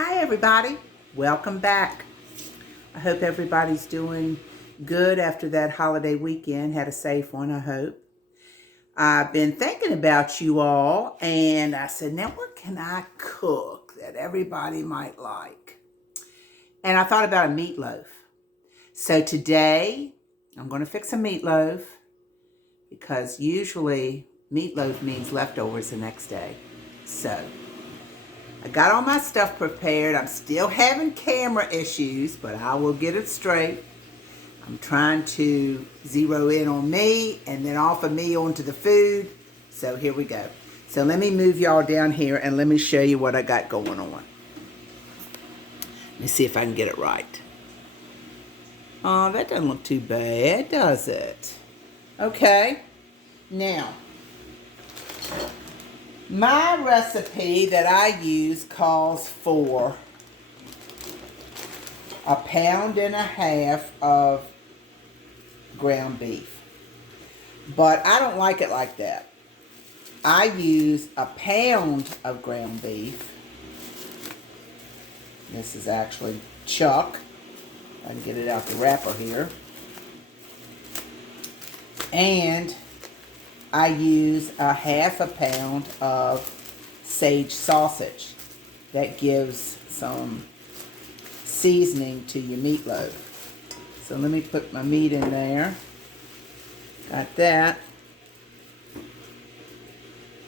Hi everybody, welcome back. I hope everybody's doing good after that holiday weekend. Had a safe one, I hope. I've been thinking about you all and I said, now what can I cook that everybody might like? And I thought about a meatloaf. So today I'm going to fix a meatloaf because usually meatloaf means leftovers the next day. So I got all my stuff prepared. I'm still having camera issues, but I will get it straight. I'm trying to zero in on me and then off of me onto the food. So here we go. So let me move y'all down here and let me show you what I got going on. Let me see if I can get it right. Oh, that doesn't look too bad, does it? Okay. Now, my recipe that I use calls for 1.5 pounds of ground beef. But I don't like it like that. I use 1 pound of ground beef. This is actually chuck. I can get it out the wrapper here. And I use 1/2 pound of sage sausage. That gives some seasoning to your meatloaf. So let me put my meat in there. Got that.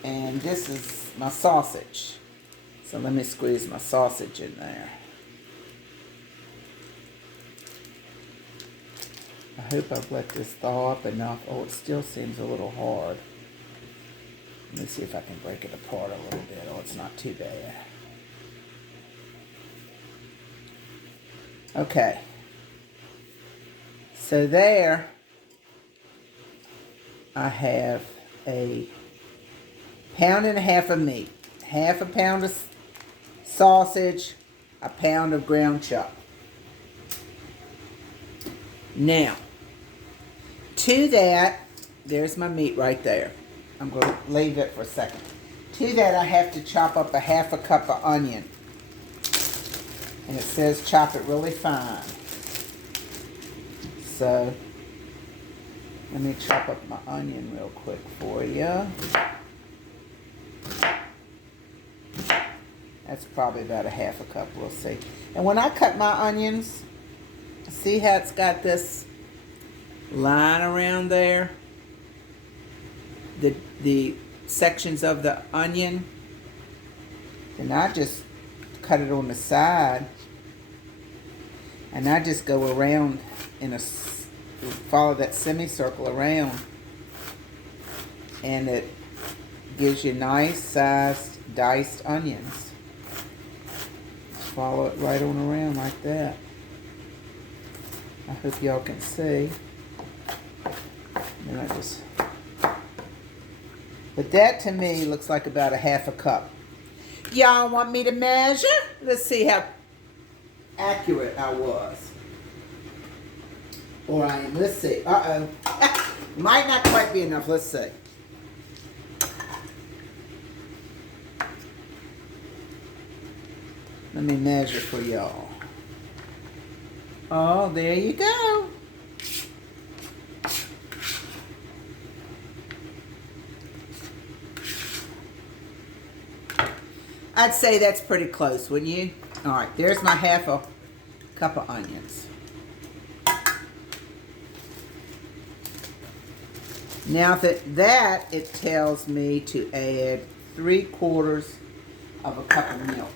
And this is my sausage. So let me squeeze my sausage in there. I hope I've let this thaw up enough. Oh, it still seems a little hard. Let me see if I can break it apart a little bit. Oh, it's not too bad. Okay. So there, I have 1.5 pounds of meat, 1/2 pound of sausage, 1 pound of ground chuck. Now, to that, there's my meat right there. I'm going to leave it for a second. To that, I have to chop up 1/2 cup of onion. And it says chop it really fine. So, let me chop up my onion real quick for you. That's probably about 1/2 cup, we'll see. And when I cut my onions, see how it's got this line around there? The sections of the onion. And I just cut it on the side. And I just go around follow that semicircle around. And it gives you nice sized diced onions. Just follow it right on around like that. I hope y'all can see. And but that to me looks like about 1/2 cup. Y'all want me to measure? Let's see how accurate I was. Or I am. Let's see. Uh-oh. Might not quite be enough. Let's see. Let me measure for y'all. Oh, there you go. I'd say that's pretty close, wouldn't you? All right, there's my 1/2 cup of onions. Now that it tells me to add 3/4 of a cup of milk.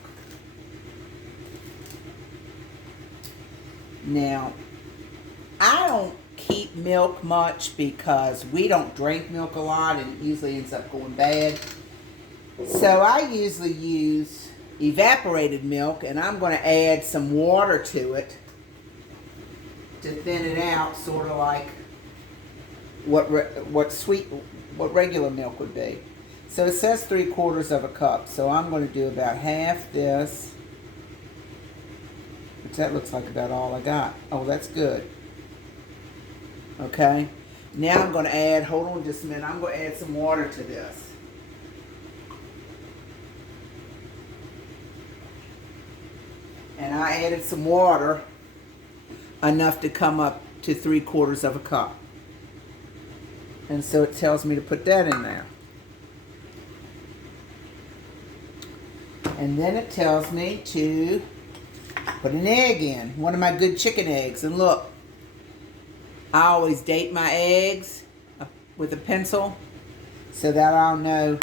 Now, I don't keep milk much because we don't drink milk a lot and it usually ends up going bad. So I usually use evaporated milk and I'm going to add some water to it to thin it out, sort of like what regular milk would be. So it says 3/4 of a cup. So I'm going to do about half this. Which that looks like about all I got. Oh, that's good. Okay. Now I'm going to add, hold on just a minute, I'm going to add some water to this. And I added some water, enough to come up to 3/4 of a cup. And so it tells me to put that in there. And then it tells me to put an egg in, one of my good chicken eggs. And look, I always date my eggs with a pencil so that I'll know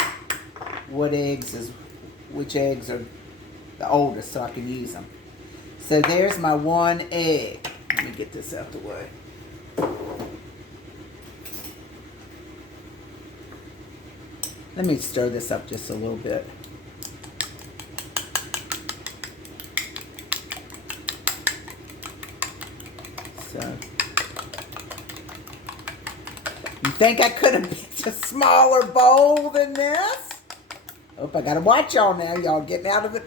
which eggs are the oldest so I can use them. So there's my one egg. Let me get this out the way. Let me stir this up just a little bit. So, you think I could have picked a smaller bowl than this? Hope I gotta watch y'all now. Y'all getting out of the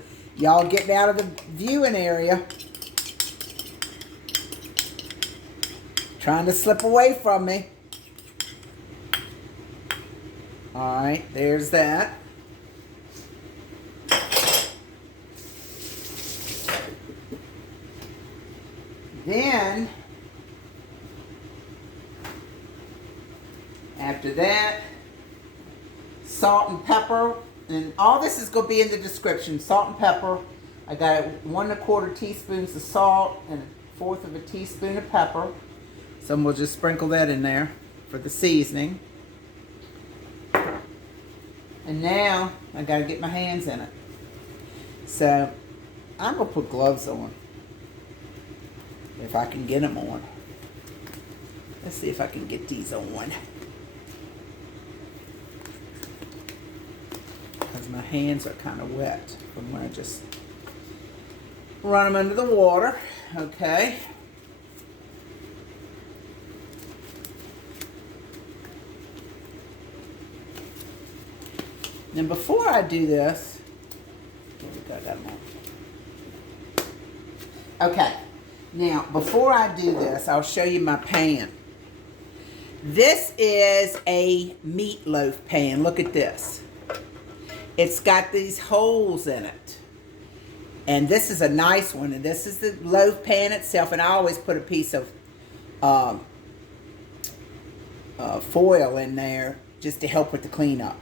viewing area. Trying to slip away from me. All right, there's that. Then, after that, salt and pepper. And all this is going to be in the description. Salt and pepper. I got 1 1/4 teaspoons of salt and 1/4 of a teaspoon of pepper. So we'll just sprinkle that in there for the seasoning. And now I got to get my hands in it. So I'm going to put gloves on. If I can get them on. Let's see if I can get these on. Because my hands are kind of wet from when I just run them under the water. Okay. Now before I do this, okay. Now before I do this, I'll show you my pan. This is a meatloaf pan. Look at this. It's got these holes in it. And this is a nice one. And this is the loaf pan itself. And I always put a piece of foil in there just to help with the cleanup.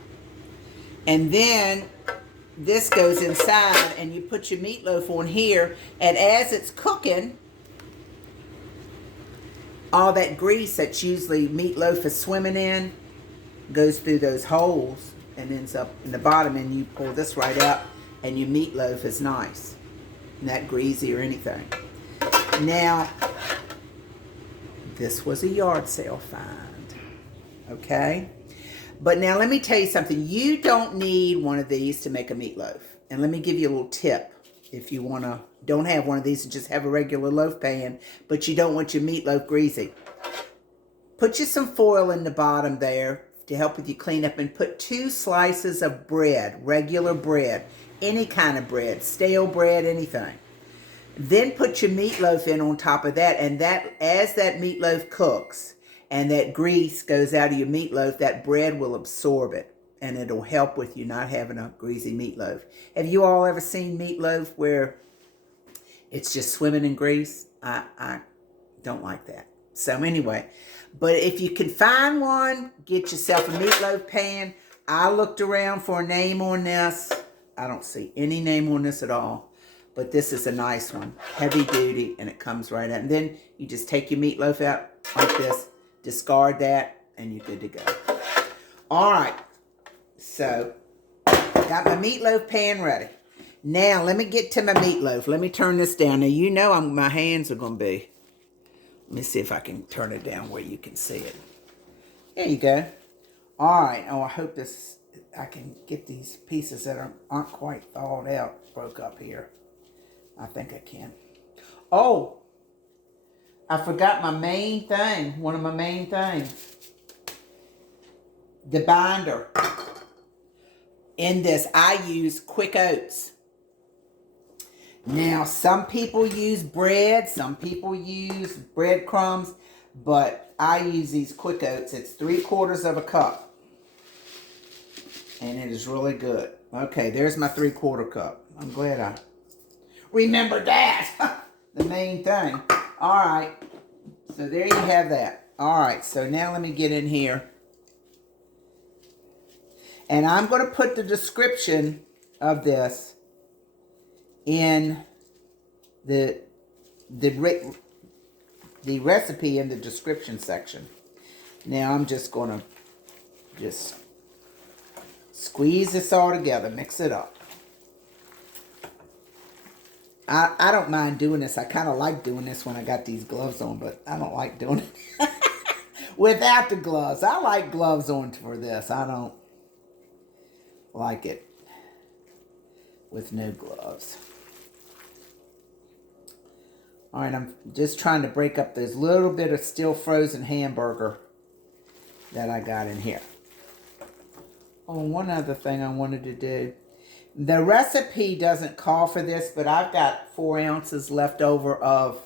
And then this goes inside and you put your meatloaf on here. And as it's cooking, all that grease that's usually meatloaf is swimming in goes through those holes and ends up in the bottom, and you pull this right out and your meatloaf is nice. Not greasy or anything. Now, this was a yard sale find. Okay? But now let me tell you something. You don't need one of these to make a meatloaf. And let me give you a little tip. If you don't have one of these and just have a regular loaf pan, but you don't want your meatloaf greasy. Put you some foil in the bottom there to help with your cleanup, and put 2 slices of bread, regular bread, any kind of bread, stale bread, anything. Then put your meatloaf in on top of that, and that as that meatloaf cooks and that grease goes out of your meatloaf, that bread will absorb it, and it'll help with you not having a greasy meatloaf. Have you all ever seen meatloaf where it's just swimming in grease? I don't like that. So anyway, but if you can find one, get yourself a meatloaf pan. I looked around for a name on this. I don't see any name on this at all. But this is a nice one. Heavy duty, and it comes right out. And then you just take your meatloaf out like this, discard that, and you're good to go. All right. So, got my meatloaf pan ready. Now, let me get to my meatloaf. Let me turn this down. Now, you know my hands are going to be. Let me see if I can turn it down where you can see it. There you go. All right. Oh, I hope I can get these pieces that aren't quite thawed out, broke up here. I think I can. Oh, I forgot my main thing. One of my main things. The binder. In this, I use quick oats. Now, some people use bread, some people use breadcrumbs, but I use these quick oats. It's 3/4 of a cup. And it is really good. Okay, there's my 3/4 cup. I'm glad remember that. The main thing. All right. So there you have that. All right. So now let me get in here. And I'm going to put the description of this in the recipe in the description section. Now I'm just going to just squeeze this all together, mix it up. I don't mind doing this. I kind of like doing this when I got these gloves on, but I don't like doing it without the gloves. I like gloves on for this. I don't like it with no gloves. All right, I'm just trying to break up this little bit of still frozen hamburger that I got in here. Oh, one other thing I wanted to do. The recipe doesn't call for this, but I've got 4 ounces left over of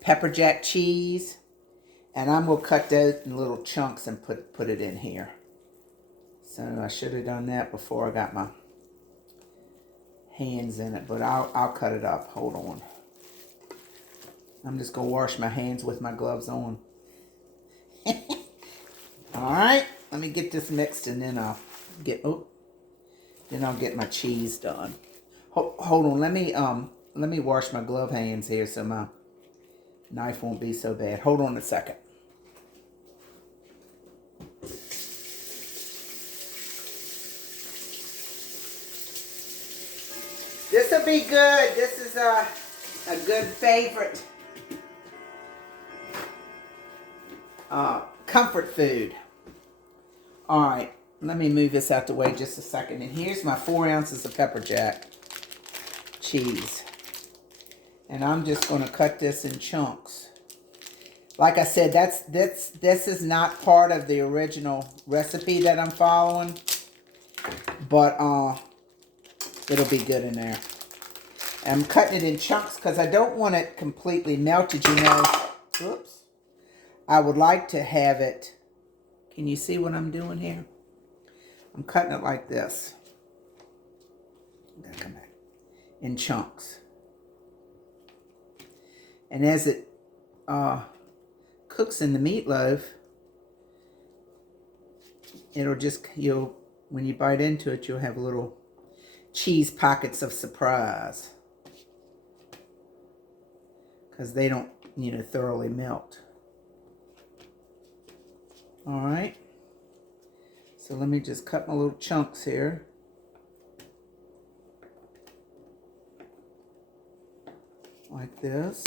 pepper jack cheese. And I'm going to cut those in little chunks and put it in here. So I should have done that before I got my hands in it. But I'll cut it up. Hold on. I'm just going to wash my hands with my gloves on. Alright. Let me get this mixed and then I'll get... Oh. Then I'll get my cheese done. Hold on, let me wash my glove hands here so my knife won't be so bad. Hold on a second. This will be good. This is a good favorite comfort food. All right. Let me move this out the way just a second. And here's my 4 ounces of pepper jack cheese. And I'm just going to cut this in chunks. Like I said, this is not part of the original recipe that I'm following. But it'll be good in there. And I'm cutting it in chunks because I don't want it completely melted, you know. Oops. I would like to have it. Can you see what I'm doing here? I'm cutting it like this. I'm gonna come back in chunks. And as it cooks in the meatloaf, it'll just, when you bite into it, you'll have little cheese pockets of surprise. Because they don't, thoroughly melt. All right. So let me just cut my little chunks here. Like this.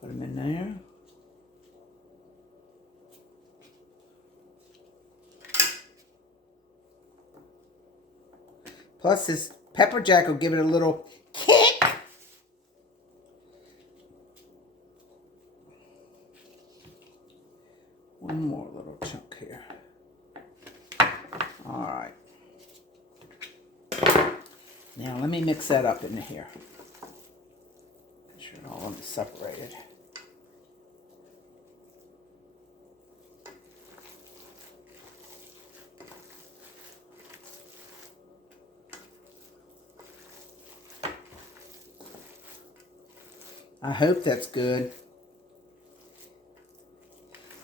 Put them in there. Plus this pepper jack will give it a little kick. One more little chunk here. All right. Now let me mix that up in here. Make sure all of them is separated. I hope that's good.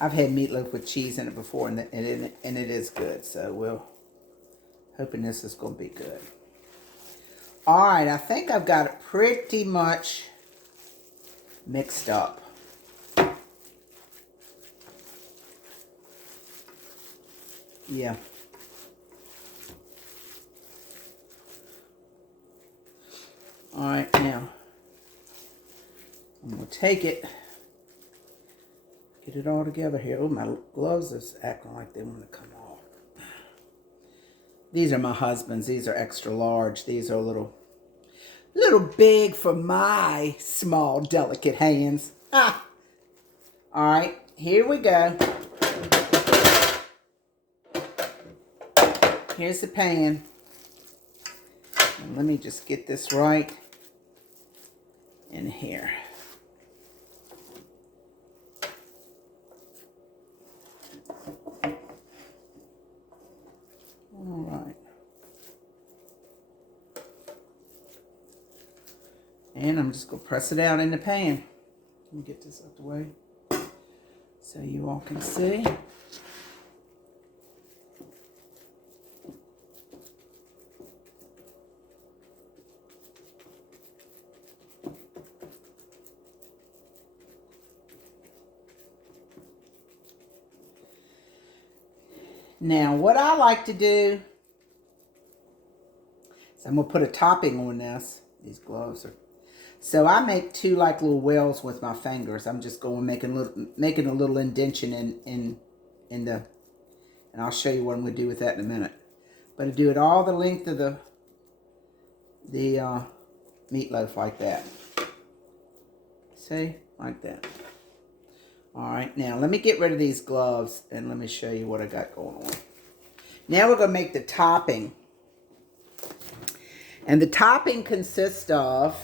I've had meatloaf with cheese in it before, and it is good. So we're hoping this is going to be good. All right, I think I've got it pretty much mixed up. Yeah. All right, now I'm going to take it. Get it all together here. Oh, my gloves is acting like they want to come off. These are my husband's. These are extra large. These are a little big for my small, delicate hands. Ah. All right, here we go. Here's the pan. And let me just get this right in here. All right. And I'm just going to press it out in the pan. Let me get this out the way so you all can see. Now, what I like to do is I'm going to put a topping on this. These gloves are... So I make two like little wells with my fingers. I'm just going making a little indentation in the... And I'll show you what I'm going to do with that in a minute. But I do it all the length of the meatloaf like that. See? Like that. Alright, now let me get rid of these gloves and let me show you what I got going on. Now we're going to make the topping. And the topping consists of...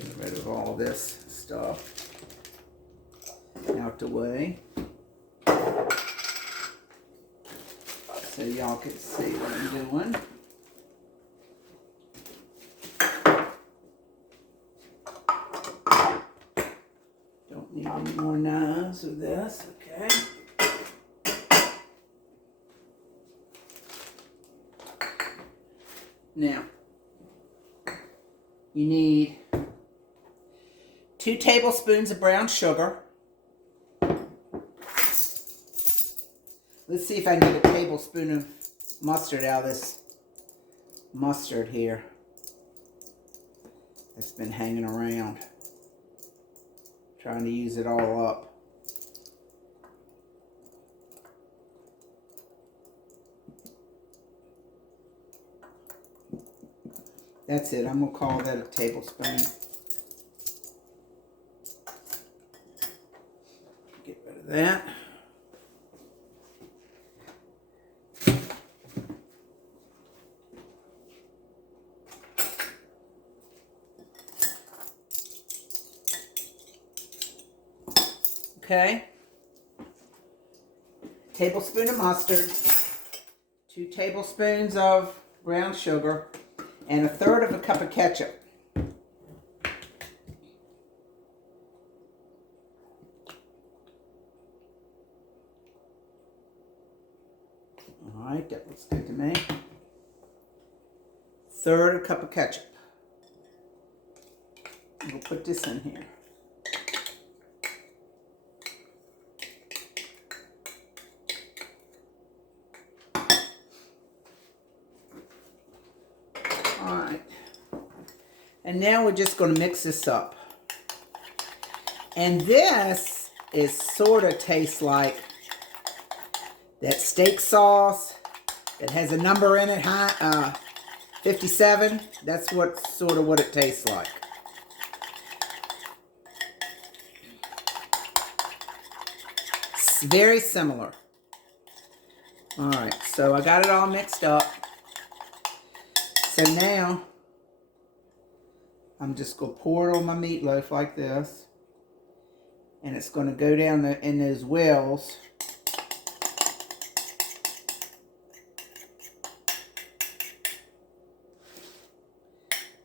Get rid of all this stuff out the way. So y'all can see what I'm doing. Need any more knives with this, okay? Now, you need 2 tablespoons of brown sugar. Let's see if I can get a tablespoon of mustard out of this mustard here that's been hanging around. Trying to use it all up. That's it. I'm going to call that a tablespoon. Get rid of that. Okay, tablespoon of mustard, 2 tablespoons of brown sugar, and 1/3 of a cup of ketchup. All right, that looks good to me. 1/3 cup of ketchup. We'll put this in here. Alright, and now we're just going to mix this up. And this is sort of tastes like that steak sauce that has a number in it, 57. That's sort of what it tastes like. It's very similar. Alright, so I got it all mixed up. So now, I'm just going to pour it on my meatloaf like this. And it's going to go down in those wells.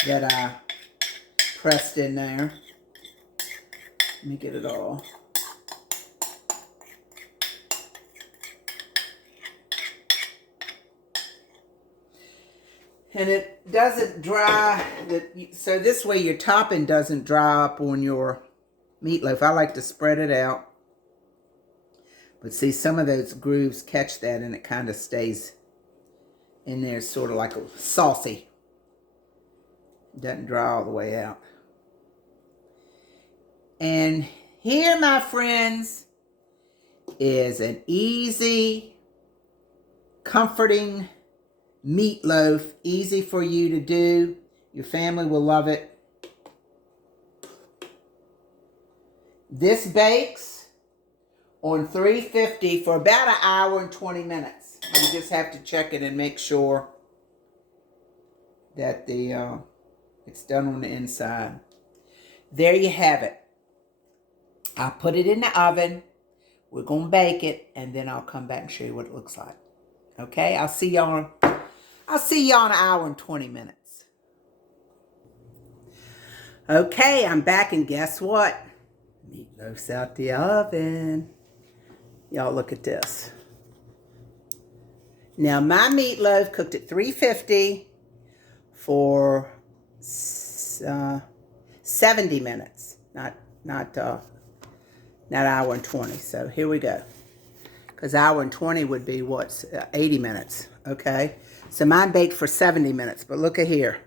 That I pressed in there. Let me get it all. And it doesn't dry, so this way your topping doesn't dry up on your meatloaf. I like to spread it out. But see, some of those grooves catch that and it kind of stays in there sort of like a saucy. It doesn't dry all the way out. And here, my friends, is an easy, comforting meatloaf, easy for you to do. Your family will love it. This bakes on 350 for about 1 hour and 20 minutes. You just have to check it and make sure that it's done on the inside. There you have it. I'll put it in the oven. We're going to bake it, and then I'll come back and show you what it looks like. Okay? I'll see y'all in 1 hour and 20 minutes. Okay, I'm back, and guess what? Meatloaf's out the oven. Y'all look at this. Now, my meatloaf cooked at 350 for 70 minutes. Not hour and 20. So here we go. Because hour and 20 would be what? 80 minutes. Okay. So mine baked for 70 minutes. But look at here.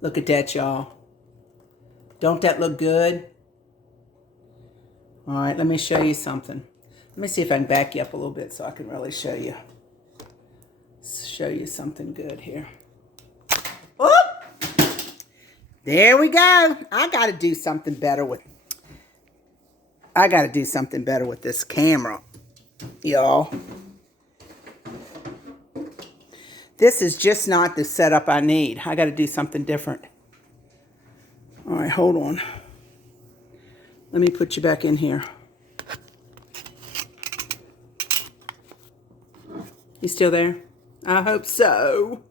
Look at that, y'all. Don't that look good? All right, let me show you something. Let me see if I can back you up a little bit so I can really show you something good here. Oh! There we go. I got to do something better with this camera, y'all. This is just not the setup I need. I got to do something different. All right, hold on. Let me put you back in here. You still there? I hope so.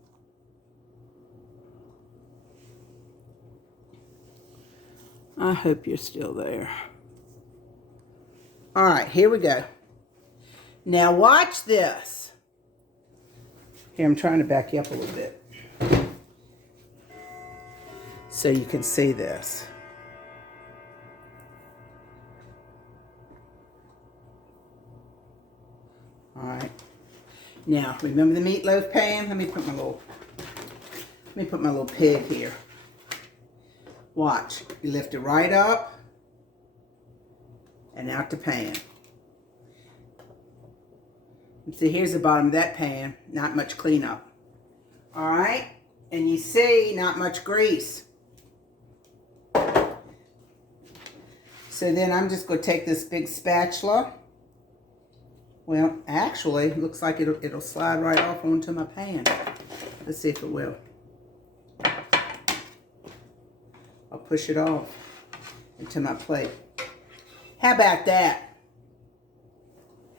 I hope you're still there. All right, here we go. Now watch this. Here, I'm trying to back you up a little bit so you can see this. All right. Now, remember the meatloaf pan? Let me put my little pig here. Watch. You lift it right up and out the pan. And see, here's the bottom of that pan. Not much cleanup. All right? And you see, not much grease. So then I'm just going to take this big spatula. Well, actually, it looks like it'll slide right off onto my pan. Let's see if it will. I'll push it off into my plate. How about that?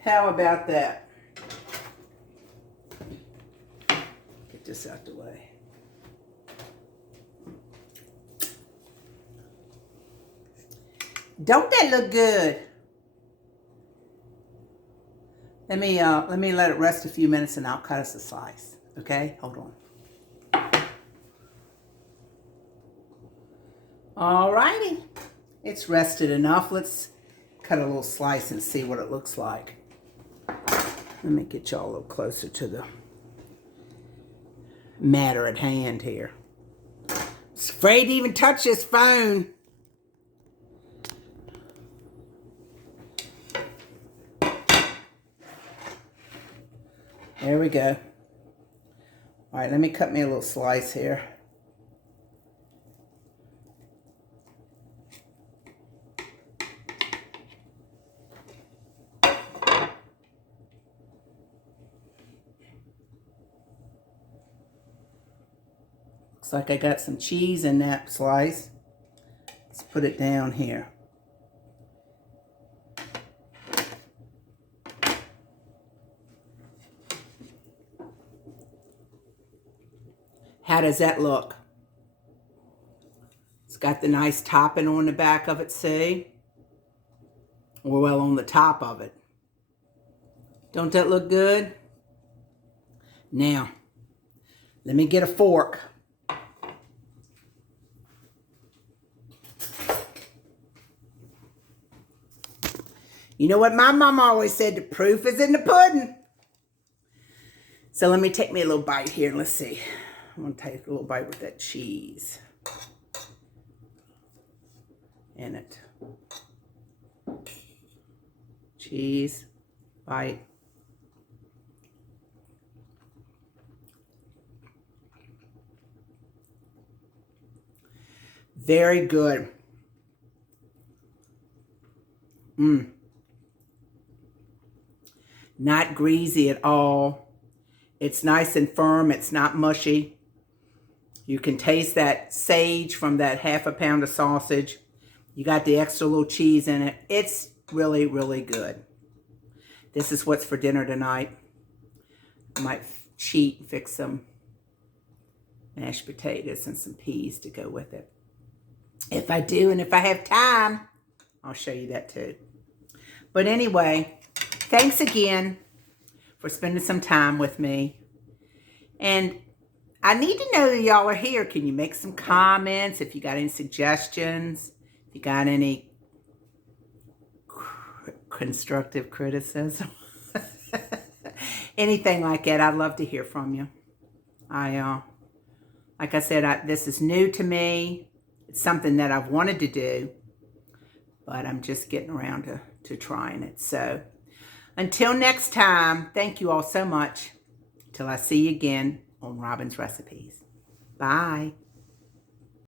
How about that? Get this out the way. Don't that look good? Let me let it rest a few minutes and I'll cut us a slice. Okay? Hold on. Alrighty. It's rested enough. Let's cut a little slice and see what it looks like. Let me get y'all a little closer to the matter at hand here. I'm afraid to even touch this phone. There we go. All right, let me cut me a little slice here. Looks like I got some cheese in that slice. Let's put it down here. How does that look? It's got the nice topping on the back of it, see? Or well, on the top of it. Don't that look good? Now, let me get a fork. You know what my mom always said, the proof is in the pudding. So let me take me a little bite here and let's see. I'm going to take a little bite with that cheese in it. Cheese, bite. Very good. Not greasy at all. It's nice and firm. It's not mushy. You can taste that sage from that half a pound of sausage. You got the extra little cheese in it. It's really, really good. This is what's for dinner tonight. I might cheat and fix some mashed potatoes and some peas to go with it. If I do, and if I have time, I'll show you that too. But anyway, thanks again for spending some time with me. And I need to know that y'all are here. Can you make some comments if you got any suggestions? If you got any constructive criticism? Anything like that, I'd love to hear from you. Like I said, this is new to me. It's something that I've wanted to do, but I'm just getting around to trying it. So until next time, thank you all so much. Till I see you again on Robin's Recipes. Bye.